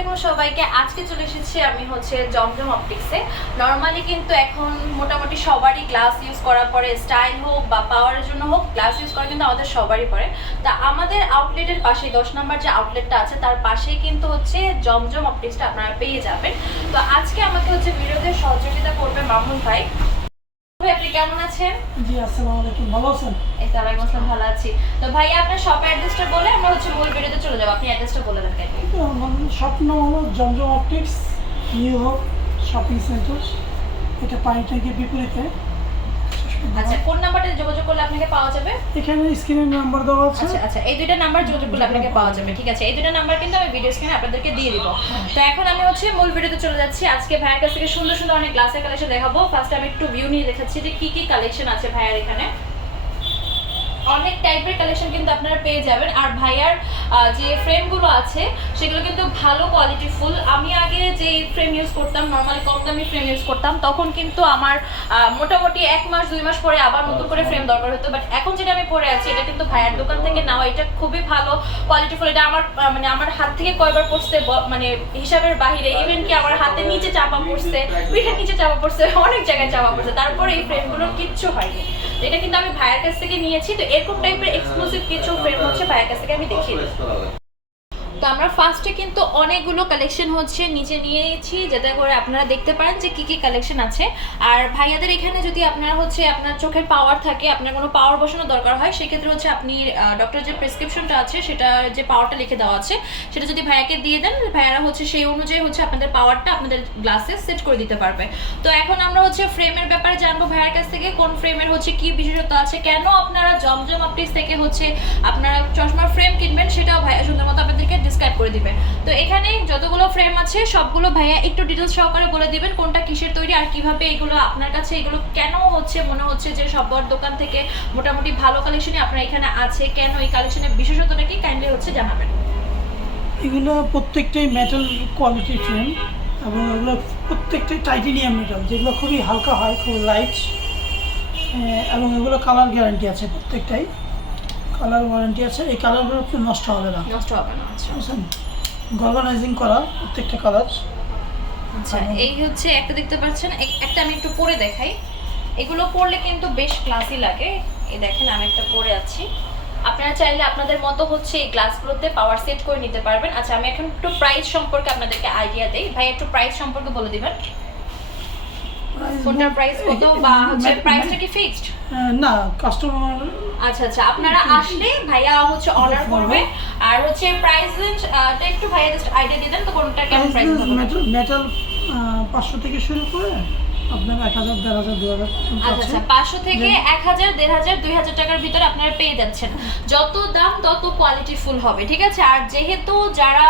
আলাইকুম সবাইকে। আজকে চলে এসেছি আমি জমজম অপটিক্সে। নরমালি কিন্তু এখন মোটামুটি সবারই গ্লাস ইউজ করার পরে স্টাইল হোক বা পাওয়ারের জন্য হোক গ্লাস ইউজ করা কিন্তু আমাদের সবারই পড়ে। তা আমাদের আউটলেটের পাশে 10 নম্বর যে আউটলেটটা আছে তার পাশেই কিন্তু জমজম অপটিক্সটা আপনারা পেয়ে যাবেন। তো আজকে আমাকে ভিডিওতে সহযোগিতা করবে মামুন ভাই। ভাই আপনি কেমন আছেন? জি আসসালামু আলাইকুম, ভালো আছেন? এই তো ওয়ালাইকুম আসসালাম, ভালো আছি। তো ভাই আপনার শপ অ্যাড্রেসটা বলে আমরা মূল ভিডিওতে চলে যাব। আপনি অ্যাড্রেসটা বলে দেন। আমাদের শপ নাম হলো Zamzam optics, new hope shopping center. এটা পানি ট্যাঙ্কির বিপরীতে। আচ্ছা, কোন নাম্বারে যোগাযোগ করলে আপনাকে পাওয়া যাবে? এখানে স্ক্রিনে নাম্বার দেওয়া আছে। আচ্ছা, এই দুইটা নাম্বার যোগাযোগ করলে আপনাকে পাওয়া যাবে। ঠিক আছে, এই দুইটা নাম্বার কিন্তু আমি ভিডিও স্ক্রিনে আপনাদেরকে দিয়ে দিব। তো এখন আমি মূল ভিডিওতে চলে যাচ্ছি। আজকে ভাইয়ের কাছ থেকে সুন্দর সুন্দর অনেক গ্লাসের কালেকশন দেখাবো। ফার্স্টে আমি একটু ভিউ নিয়ে দেখাচ্ছি যে কি কি কালেকশন আছে ভাইয়ার এখানে। অনেক টাইপের কালেকশন কিন্তু আপনারা পেয়ে যাবেন। আর ভাইয়ার যে ফ্রেমগুলো আছে সেগুলো কিন্তু ভালো কোয়ালিটি ফুল। আমি আগে যে ফ্রেম ইউজ করতাম, নর্মালি কম দামি ফ্রেম ইউজ করতাম, তখন কিন্তু আমার মোটামুটি 1 মাস 2 মাস পরে আবার নতুন করে ফ্রেম দরকার হতো। বাট এখন যেটা আমি পরে আছি এটা কিন্তু ভাইয়ার দোকান থেকে নেওয়া। এটা খুবই ভালো কোয়ালিটি ফুল। এটা আমার আমার হাত থেকে কয়বার পড়ছে হিসাবের বাহিরে। ইভেন কি আমার হাতের নিচে চাপা পড়ছে, পিঠের নিচে চাপা পড়ছে, অনেক জায়গায় চাপা পড়ছে, তারপরে এই ফ্রেমগুলোর কিচ্ছু হয়নি। এটা কিন্তু আমি ভাইয়ের কাছ থেকে নিয়েছি। তো এরকম টাইপের এক্সক্লুসিভ কিছু ফ্রেম ভাইয়ের কাছ থেকে আমি দেখিয়ে দিই। তো আমরা ফার্স্টে কিন্তু অনেকগুলো কালেকশন নিচে নিয়েছি, যাতে করে আপনারা দেখতে পারেন যে কি কি কালেকশন আছে। আর ভাইয়াদের এখানে যদি আপনার আপনার চোখের পাওয়ার থাকে, আপনার কোনো পাওয়ার বসানোর দরকার হয়, সেক্ষেত্রে আপনি ডক্টর যে প্রেসক্রিপশনটা আছে সেটা যে পাওয়ারটা লিখে দেওয়া আছে সেটা যদি ভাইয়াকে দিয়ে দেন, ভাইয়ারা সেই অনুযায়ী আপনাদের পাওয়ারটা আপনাদের গ্লাসে সেট করে দিতে পারবে। তো এখন আমরা ফ্রেমের ব্যাপারে জানবো ভাইয়ার কাছ থেকে, কোন ফ্রেমের কি বিশেষত্ব আছে, কেন আপনারা জমজম অপটিক্স থেকে আপনারা চশমার ফ্রেম কিনবেন, সেটাও ভাইয়া সুন্দর মতো আপনাদেরকে ডিসক্রাইব করে দিবেন। তো এখানে যতগুলো ফ্রেম আছে সবগুলো ভাইয়া একটু ডিটেইলস সহকারে বলে দিবেন কোনটা কিসের তৈরি আর কিভাবে এগুলো আপনার কাছে এগুলো কেন মনে হচ্ছে যে সবার দোকান থেকে মোটামুটি ভালো কালেকশনই আপনার এখানে আছে, কেন এই কালেকশনের বিশেষত্বটা কি কাইন্ডলি জানাবেন। এগুলো প্রত্যেকটাই মেটাল কোয়ালিটির ফ্রেম এবং এগুলো প্রত্যেকটাই টাইটেনিয়াম মেটাল, যেগুলো খুবই হালকা হয়, খুব লাইট, এবং এগুলো কালার গ্যারান্টি আছে। প্রত্যেকটাই কালার ওয়ারেন্টি আছে। এই কালারগুলো নষ্ট হবে না। আচ্ছা, গলভানাইজিং করা প্রত্যেকটা কালার। আচ্ছা, এই একটা দেখতে পাচ্ছেন, একটা আমি একটু পরে দেখাই। এগুলো পরলে কিন্তু বেশ ক্লাসি লাগে। এই দেখেন আমি একটা পরে আছি। আপনারা চাইলে আপনাদের মতো এই গ্লাসগুলোতে পাওয়ার সেট করে নিতে পারবেন। আচ্ছা, আমি এখন একটু প্রাইস সম্পর্কে আপনাদেরকে আইডিয়া দেই। ভাই একটু প্রাইস সম্পর্কে বলে দিবেন। কোনটার প্রাইস কত, বা প্রাইসটা কি ফিক্সড? না, কাস্টমার। আচ্ছা, আপনারা আসলে ভাইয়া অর্ডার করবে। আর প্রাইস রেঞ্জটা একটু ভাইয়া জাস্ট আইডিয়া দিয়ে দেন তো কোনটা কেমন প্রাইস হবে। মেটাল 500 থেকে শুরু করে আপনার 1000, 1500, 2000। আচ্ছা, 500 থেকে 1000, 1500, 2000 টাকার ভিতরে আপনারা পেয়ে যাচ্ছেন। যত দাম তত কোয়ালিটি ফুল হবে, ঠিক আছে। আর যেহেতু যারা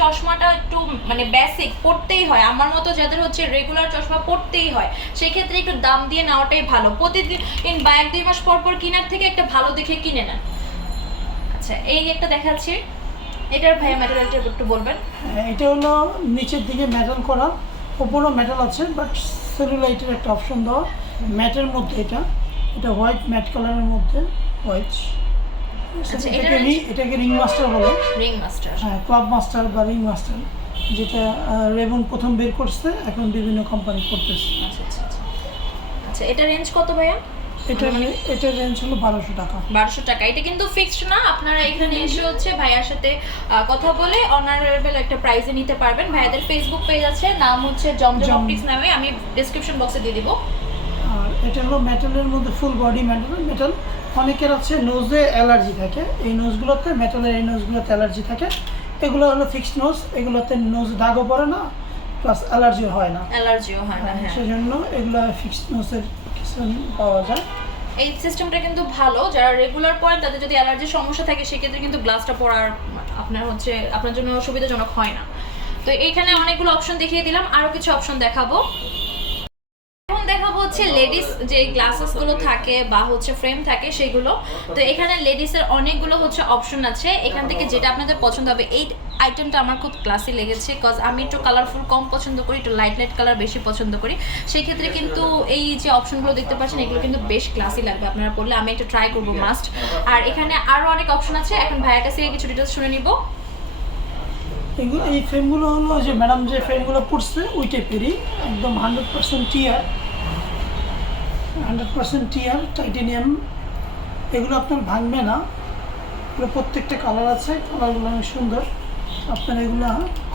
চশমাটা একটু বেসিক পড়তেই হয়, আমার মতো যাদের রেগুলার চশমা পড়তেই হয়, সেই ক্ষেত্রে একটু দাম দিয়ে নেওয়াটাই ভালো। প্রতিদিন বা 1-2 মাস পর পর কেনার থেকে একটা ভালো দেখে কিনে নেন। আচ্ছা, এই একটা দেখাচ্ছি, এটার ভাইয়া ম্যাটেরিয়ালটা একটু বলবেন। এটা হলো নিচের দিকে মেটাল করা, উপরও মেটাল আছে, বাট সেলুলাইটের একটা অপশন দেওয়া ম্যাটের মধ্যে। এটা হোয়াইট ম্যাট কালারের মধ্যে হোয়াইট। এটাকে রিং মাস্টার বলে। রিং মাস্টার, হ্যাঁ, ক্লাব মাস্টার বা রিং মাস্টার, যেটা রেবন প্রথম বের করছে, এখন বিভিন্ন কোম্পানি করতেছে। আচ্ছা, এটা রেঞ্জ কত ভাইয়া? এটা রেঞ্জ হলো 1200 টাকা। 1200 টাকা। এটা কিন্তু ফিক্সড না, আপনারা এখানে এসে ভাইয়ার সাথে কথা বলে অনারেবল একটা প্রাইসে নিতে পারবেন। ভাইয়াদের ফেসবুক পেজ আছে, নাম জমজম অপটিক্স নামে, আমি ডেসক্রিপশন বক্সে দিয়ে দিব। আর এটা হলো মেটালের মধ্যে ফুল বডি মেটাল। অনেকের আছে নোজে অ্যালার্জি থাকে, এই নোজগুলোতে মেটালের এই নোজগুলোতে অ্যালার্জি থাকে। এগুলো হলো ফিক্সড নোজ, এগুলোতে নোজ দাগও পড়ে না, প্লাস অ্যালার্জিও হয় না। হ্যাঁ, সেজন্য এগুলো ফিক্সড নোজের কিছু পাওয়া যায়। এই সিস্টেমটা কিন্তু ভালো। যারা রেগুলার পরেন তাদের যদি অ্যালার্জির সমস্যা থাকে, সেক্ষেত্রে কিন্তু গ্লাসটা পরার আপনার জন্য সুবিধাজনক হয় না। তো এইখানে অনেকগুলো অপশন দেখিয়ে দিলাম, আরো কিছু অপশন দেখাবো। দেখাবো লেডিস যে গ্লাসেস গুলো থাকে বা ফ্রেম থাকে সেগুলো। তো এখানে লেডিস এর অনেকগুলো অপশন আছে, এখান থেকে যেটা আপনাদের পছন্দ হবে। এই আইটেমটা আমার খুব ক্লাসি লেগেছে, কজ আমি একটু কালারফুল কম পছন্দ করি, একটু লাইট কালার বেশি পছন্দ করি। সেই ক্ষেত্রে কিন্তু এই যে অপশনগুলো দেখতে পাচ্ছেন, এগুলো কিন্তু বেশ ক্লাসি লাগবে আপনারা পড়লে। আমি একটু ট্রাই করবো মাস্ট। আর এখানে আরো অনেক অপশন আছে, এখন ভাইয়ের কাছে কিছু ডিটেলস শুনে নিব। এগুলো এই ফ্রেমগুলো হলো যে ম্যাডাম যে ফ্রেমগুলো পড়ছে ওই টাইপেরই, একদম 100% টিয়ার, 100% টিয়ার টাইটেনিয়াম। এগুলো আপনার ভাঙবে না, এগুলো প্রত্যেকটা কালার আছে, কালারগুলো অনেক সুন্দর। আপনার এগুলো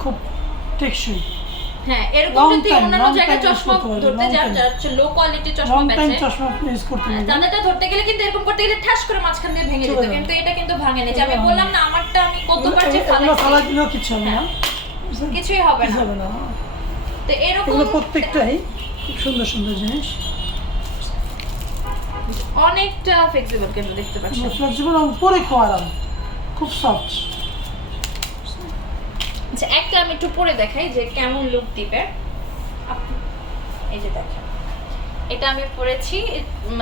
খুব টেকসই, হ্যাঁ এরকম Long যদি time, অন্যান্য long জায়গায় time use চশমা করতে পারবেন, ধরতে long যান, time। যারা হচ্ছে লো কোয়ালিটির চশমা লং টাইম বেচে, চশমা আপনি ইউজ করতে পারবেন। তাদেরটা ধরতে গেলে কিন্তু এরকম করতে গেলে ঠাস করে মাঝখান দিয়ে ভেঙে যেত, চলে যাবে। কিন্তু এটা কিন্তু ভাঙেনি। যে আমি এগুলো বললাম না আমারটা আমি কতবার যে এগুলো ফালা ফালাইছি, দিলেও কিছু হবে না, কিছুই হবে কিছু না। হবে না। তো এরকম এগুলো প্রত্যেকটাই খুব সুন্দর সুন্দর জিনিস, অনেকটা ফ্লেক্সিবল কিন্তু দেখতে পাচ্ছেন। ফ্লেক্সিবল এবং পরে খুব আরাম, খুব সফট। আচ্ছা একটা আমি একটু পরে দেখাই যে কেমন লুক দিবে। এই যে দেখেন, এটা আমি পরেছি।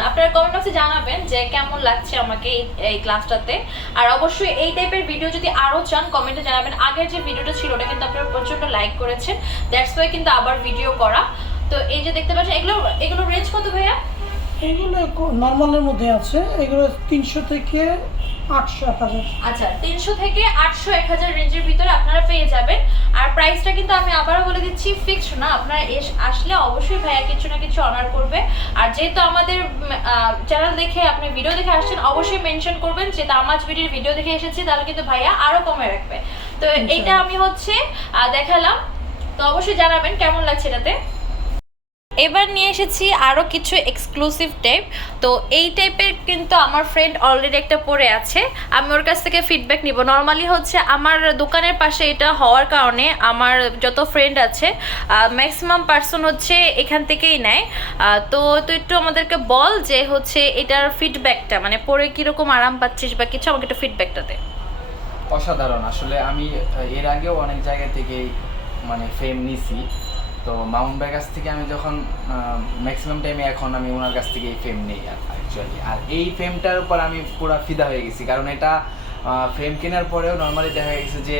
আপনারা কমেন্ট বক্সে জানাবেন যে কেমন লাগছে আমাকে এই গ্লাসটাতে। আর অবশ্যই এই টাইপের ভিডিও যদি আরো চান কমেন্টে জানাবেন। আগের যে ভিডিওটা ছিল ওটা কিন্তু আপনারা প্রচন্ড লাইক করেছেন, দ্যাটস ওয়াই কিন্তু আবার ভিডিও করা। তো এই যে দেখতে পাচ্ছেন, এগুলো রেঞ্জ কত ভাইয়া? এগুলো নর্মালের মধ্যে আছে, এগুলো 300 থেকে 800 1000। আচ্ছা 300 থেকে 800 1000 রেঞ্জের ভিতরে আপনারা পেয়ে যাবেন। আর প্রাইসটা কিন্তু আমি আবারও বলে দিচ্ছি ফিক্সড না, আপনারা আসলে অবশ্যই ভাইয়া কিছু না কিছু অনার করবে। আর যেহেতু আমাদের চ্যানেল দেখে আপনি ভিডিও দেখে আসছেন, অবশ্যই মেনশন করবেন যে তামাজ বিডির ভিডিও দেখে এসেছি, তাহলে কিন্তু ভাইয়া আরো কমে রাখবে। তো এইটা আমি হচ্ছে দেখালাম, তো অবশ্যই জানাবেন কেমন লাগছে এটাতে। এবার নিয়ে এসেছি আরও কিছু এক্সক্লুসিভ টাইপ। তো এই টাইপের কিন্তু আমার ফ্রেন্ড অলরেডি একটা পরে আছে, আমি ওর কাছ থেকে ফিডব্যাক নিব। নর্মালি হচ্ছে আমার দোকানের পাশে এটা হওয়ার কারণে আমার যত ফ্রেন্ড আছে ম্যাক্সিমাম পার্সন হচ্ছে এখান থেকেই নেয়। তো তুই একটু আমাদেরকে বল যে হচ্ছে এটার ফিডব্যাকটা, মানে পরে কীরকম আরাম পাচ্ছিস বা কিছু, আমাকে একটু ফিডব্যাকটা দে। অসাধারণ। আসলে আমি এর আগেও অনেক জায়গা থেকে মানে ফ্রেম নিছি, তো মাউন্ট ভাইয়ের কাছ থেকে আমি যখন ম্যাক্সিমাম টাইমে এখন আমি ওনার কাছ থেকে এই ফ্রেম নেই অ্যাকচুয়ালি। আর এই ফ্রেমটার উপর আমি পুরো ফিদা হয়ে গেছি, কারণ এটা ফ্রেম কেনার পরেও নর্মালি দেখা গেছে যে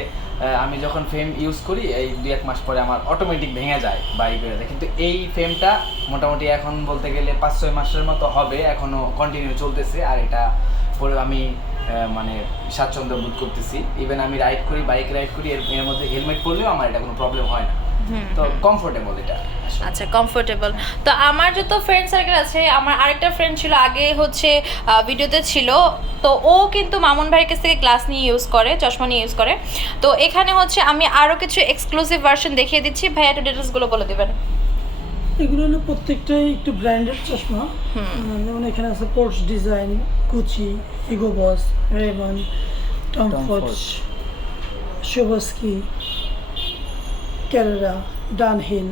আমি যখন ফ্রেম ইউজ করি এই 2-1 মাস পরে আমার অটোমেটিক ভেঙে যায় বা ই করে যায়, কিন্তু এই ফ্রেমটা মোটামুটি এখন বলতে গেলে 5-6 মাসের মতো হবে, এখনও কন্টিনিউ চলতেছে। আর এটা পরে আমি মানে স্বাচ্ছন্দ্য বোধ করতেছি। ইভেন আমি রাইড করি, বাইক রাইড করি, এর মধ্যে হেলমেট পরলেও আমার এটা কোনো প্রবলেম হয় না, তো কমফোর্টেবল এটা। আচ্ছা কমফোর্টেবল। তো আমার যত ফ্রেন্ড সার্কেল আছে, আমার আরেকটা ফ্রেন্ড ছিল আগে হচ্ছে ভিডিওতে ছিল, তো ও কিন্তু মামুন ভাইয়ের কাছ থেকে গ্লাস নিয়ে ইউজ করে, চশমা নিয়ে ইউজ করে। তো এখানে হচ্ছে আমি আরও কিছু এক্সক্লুসিভ ভার্সন দেখিয়ে দিচ্ছি, ভাইয়া একটু ডিটেলসগুলো বলে দেবেন। এগুলো হলো প্রত্যেকটাই একটু ব্র্যান্ডেড চশমা, যেমন এখানে আছে পোর্স ডিজাইন, গুচি, হিগো বস, রেবন, টম ফর্ড, শোভস্কি, ক্যারেরা, ডানহিল,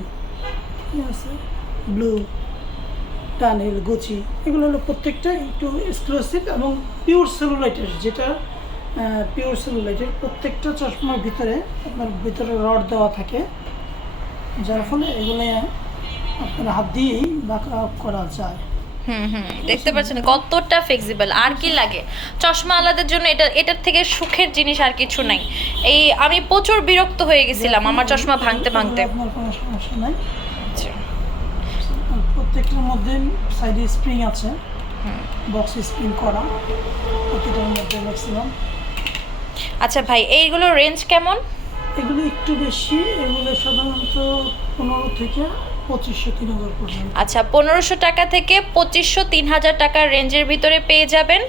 আছে ব্লু, ডানহিল, গুচি। এগুলো হলো প্রত্যেকটা একটু এক্সক্লুসিভ এবং পিওর সেলুলাইটের, যেটা পিওর সেলুলাইটের। প্রত্যেকটা চশমার ভিতরে আপনার ভিতরে রড দেওয়া থাকে, যার ফলে এগুলো আপনার হাত দিয়েই বাঁকা করা যায়। দেখতে পাচ্ছেন কতটা ফ্লেক্সিবল। আর কি লাগে চশমা আলাদের জন্য, এটার থেকে সুখের জিনিস আর কিছু নাই। এই আমি প্রচুর বিরক্ত হয়ে গেছিলাম আমার চশমা ভাঙতে ভাঙতে। আপনার কোনো সমস্যা নাই। আচ্ছা আর প্রত্যেকটার মধ্যে সাইডে স্প্রিং আছে, বক্স স্প্রিং করা প্রত্যেকটার মধ্যে ম্যাক্সিমাম। আচ্ছা ভাই এইগুলোর রেঞ্জ কেমন? এগুলো একটু বেশি, এগুলো সাধারণত 15 থেকে 2500 3000 পর্যন্ত। আচ্ছা 1500 টাকা থেকে 2500 3000 টাকার রেঞ্জের ভিতরে পেয়ে যাবেন।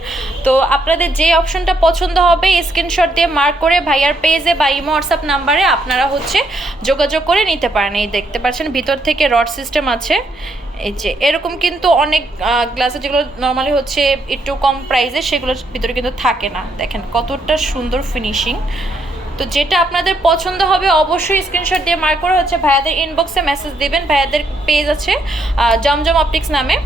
তো আপনাদের যে অপশনটা পছন্দ হবে স্ক্রিনশট দিয়ে মার্ক করে ভাইয়ার পেজে বা ইমো হোয়াটসঅ্যাপ নাম্বারে আপনারা হচ্ছে যোগাযোগ করে নিতে পারেন। এই দেখতে পাচ্ছেন ভিতর থেকে রড সিস্টেম আছে। এই যে এরকম কিন্তু অনেক গ্লাসে যেগুলো নর্মালি হচ্ছে একটু কম প্রাইসে, সেগুলোর ভিতরে কিন্তু থাকে না। দেখেন কতটা সুন্দর ফিনিশিং। তো যেটা আপনাদের পছন্দ হবে অবশ্যই স্ক্রিনশট দিয়ে মার্ক করে হচ্ছে ভাইয়াদের ইনবক্সে মেসেজ দেবেন। ভাইয়াদের পেজ আছে জমজম অপটিক্স নামে।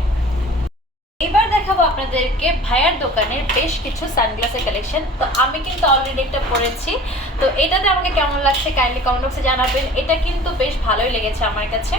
এবার দেখাবো আপনাদেরকে ভাইয়ার দোকানের বেশ কিছু সানগ্লাসের কালেকশন। তো আমি কিন্তু অলরেডি একটা পরেছি, তো এটাতে আমাকে কেমন লাগছে কাইন্ডলি কমেন্ট বক্সে জানাবেন। এটা কিন্তু বেশ ভালোই লেগেছে আমার কাছে।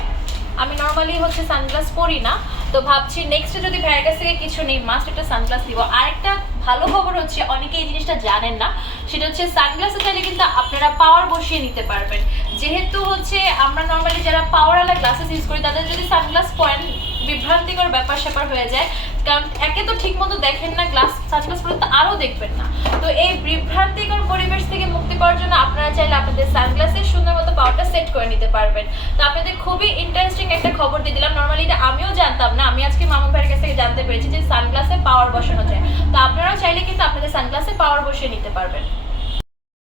আমি নর্মালি হচ্ছে সানগ্লাস পরি না, তো ভাবছি নেক্সটে যদি ভাইয়ের কাছ থেকে কিছু নেই মাস্ট একটা সানগ্লাস নিব। আরেকটা ভালো খবর হচ্ছে অনেকে এই জিনিসটা জানেন না, সেটা হচ্ছে সানগ্লাসে চাইলে কিন্তু আপনারা পাওয়ার বসিয়ে নিতে পারবেন। যেহেতু হচ্ছে আমরা নর্মালি যারা পাওয়ারওয়ালা গ্লাসেস ইউজ করি তাদের যদি সানগ্লাস পরেন বিভ্রান্তিকর ব্যাপার স্যাপার হয়ে যায়, কারণ একে তো ঠিক মতো দেখেন না, সানগ্লাস পরে তো আরও দেখবেন না। তো এই বিভ্রান্তিকর পরিবেশ থেকে মুক্তি পাওয়ার জন্য আপনারা চাইলে আপনাদের সানগ্লাসের সুন্দর মতো পাওয়ারটা সেট করে নিতে পারবেন। তো আপনাদের খুবই ইন্টারেস্টিং একটা খবর দিয়ে দিলাম, নর্মালি এটা আমিও জানতাম না, আমি আজকে মামুন ভাইয়ের কাছ থেকে জানতে পেরেছি যে সানগ্লাসে পাওয়ার বসানো যায়। তো আপনারাও চাইলে কিন্তু আপনাদের সানগ্লাসে পাওয়ার বসিয়ে নিতে পারবেন।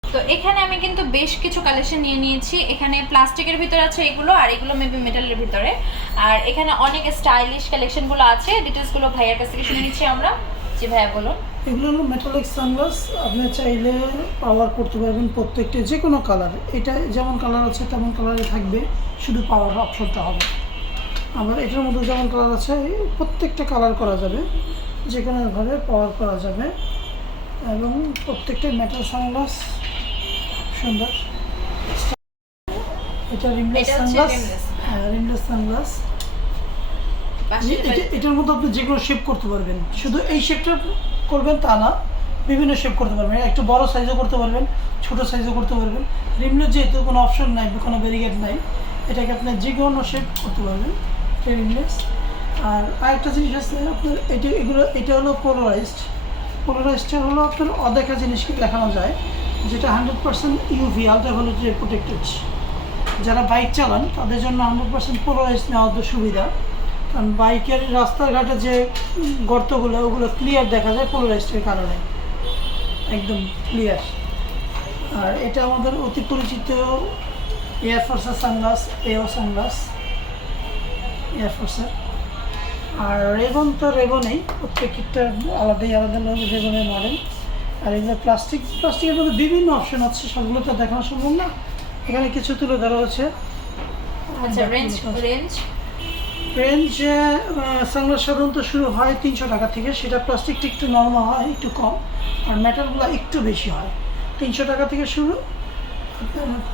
তো এখানে আমি কিন্তু বেশ কিছু কালেকশন নিয়ে নিয়েছি, এখানে প্লাস্টিকের ভিতরে আছে এগুলো, আর এগুলো মেবি মেটালের ভিতরে, আর এখানে অনেক স্টাইলিশ কালেকশনগুলো আছে। ডিটেলসগুলো ভাইয়ার কাছ থেকে শুনে নিচ্ছি আমরা। জি ভাইয়া বলুন। এগুলো হলো মেটালিক সানগ্লাস, আপনি চাইলে পাওয়ার করতে পারবেন প্রত্যেকটা, যে কোনো কালার, এটা যেমন কালার আছে তেমন কালারে থাকবে, শুধু পাওয়ার অপশনটা হবে। আবার এটার মধ্যে যেমন কালার আছে প্রত্যেকটা কালার করা যাবে, যে কোনোভাবে পাওয়ার করা যাবে, এবং প্রত্যেকটা মেটাল সানগ্লাস সুন্দর। এটা রিমলেস সানগ্লাস, রিমলেস সানগ্লাস। এটার মধ্যে আপনি যেগুলো শেপ করতে পারবেন, শুধু এই শেপটা করবেন তা না, বিভিন্ন শেপ করতে পারবেন, একটু বড় সাইজও করতে পারবেন, ছোট সাইজও করতে পারবেন। রিমলেস যেহেতু কোনো অপশন নাই, কোনো ব্যারিকেড নাই, এটাকে আপনি যে কোনো শেপ করতে পারবেন, এটা রিমলেস। আর আরেকটা জিনিস আছে আপনার, এটা হলো পোলারাইজড। পোলারাইজডটা হলো আপনার অদেখা জিনিসকে দেখানো যায়, যেটা 100% ইউভি আলট্রাভায়োলেট রে প্রোটেক্টেড। যারা বাইক চালান তাদের জন্য 100% পোলারাইজ নেওয়া তো সুবিধা, কারণ বাইকের রাস্তাঘাটে যে গর্তগুলো ওগুলো ক্লিয়ার দেখা যায় পোলারাইজডের কারণে, একদম ক্লিয়ার। আর এটা আমাদের অতি পরিচিত এয়ারফোর্সের সানগ্লাস, এও সানগ্লাস এয়ারফোর্সের। আর রেবন তো রেবনেই, প্রত্যেকটা আলাদাই আলাদা রেবনের মডেল। আর এগুলো প্লাস্টিকের মধ্যে বিভিন্ন অপশন আছে, সবগুলো তো দেখানো সম্ভব না, এখানে কিছু তুলে ধরা হচ্ছে। আচ্ছা, রেঞ্জ সানগ্লাস সাধারণত শুরু হয় 300 টাকা থেকে, সেটা প্লাস্টিকটা একটু নর্মাল হয়, একটু কম, আর মেটালগুলো একটু বেশি হয়। 300 টাকা থেকে শুরু,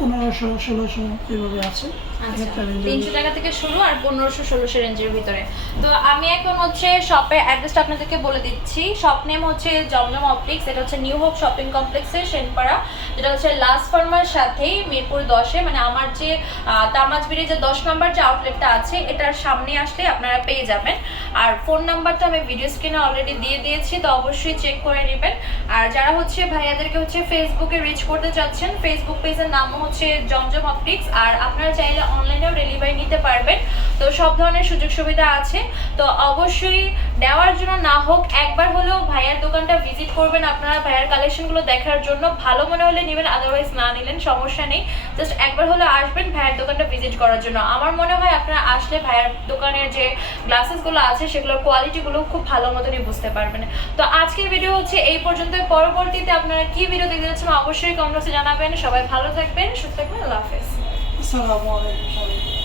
1500, 1600 এভাবে আছে। 300 টাকা থেকে শুরু আর 1500, 1600 রেঞ্জের ভিতরে। তো আমি এখন হচ্ছে শপের অ্যাড্রেসটা আপনাদেরকে বলে দিচ্ছি। শপ নেম হচ্ছে জমজম অপটিক্স, এটা হচ্ছে নিউ হোপ শপিং কমপ্লেক্সের সেনপাড়া, যেটা হচ্ছে লাস্ট ফার্মার সাথেই মিরপুর 10-এ, মানে আমার যে তামাজবিরে যে 10 নম্বর যে আউটলেটটা আছে এটার সামনে আসলে আপনারা পেয়ে যাবেন। আর ফোন নাম্বারটা আমি ভিডিও স্ক্রিনে অলরেডি দিয়ে দিয়েছি, তো অবশ্যই চেক করে নেবেন। আর যারা হচ্ছে ভাইয়াদেরকে হচ্ছে ফেসবুকে রিচ করতে চাচ্ছেন, ফেসবুক পেজের নামও হচ্ছে জমজম অপটিক্স, আর আপনারা চাইলে অনলাইনেও ডেলিভারি নিতে পারবেন। তো সব ধরনের সুযোগ সুবিধা আছে। তো অবশ্যই নেওয়ার জন্য না হোক একবার হলেও ভাইয়ার দোকানটা ভিজিট করবেন আপনারা, ভাইয়ার কালেকশনগুলো দেখার জন্য। ভালো মনে হলে নেবেন, আদারওয়াইজ না নিলেন সমস্যা নেই, জাস্ট একবার হলে আসবেন ভাইয়ার দোকানটা ভিজিট করার জন্য। আমার মনে হয় আপনারা আসলে ভাইয়ার দোকানের যে গ্লাসেসগুলো আছে সেগুলোর কোয়ালিটিগুলো খুব ভালো মতনই বুঝতে পারবেন। তো আজকের ভিডিও হচ্ছে এই পর্যন্ত। পরবর্তীতে আপনারা কি ভিডিও দেখতে যাচ্ছেন অবশ্যই কমেন্ট বক্সে জানাবেন। সবাই ভালো থাকবেন, সুস্থ থাকবেন, আল্লাহ হাফেজ। আসসালামু আলাইকুম।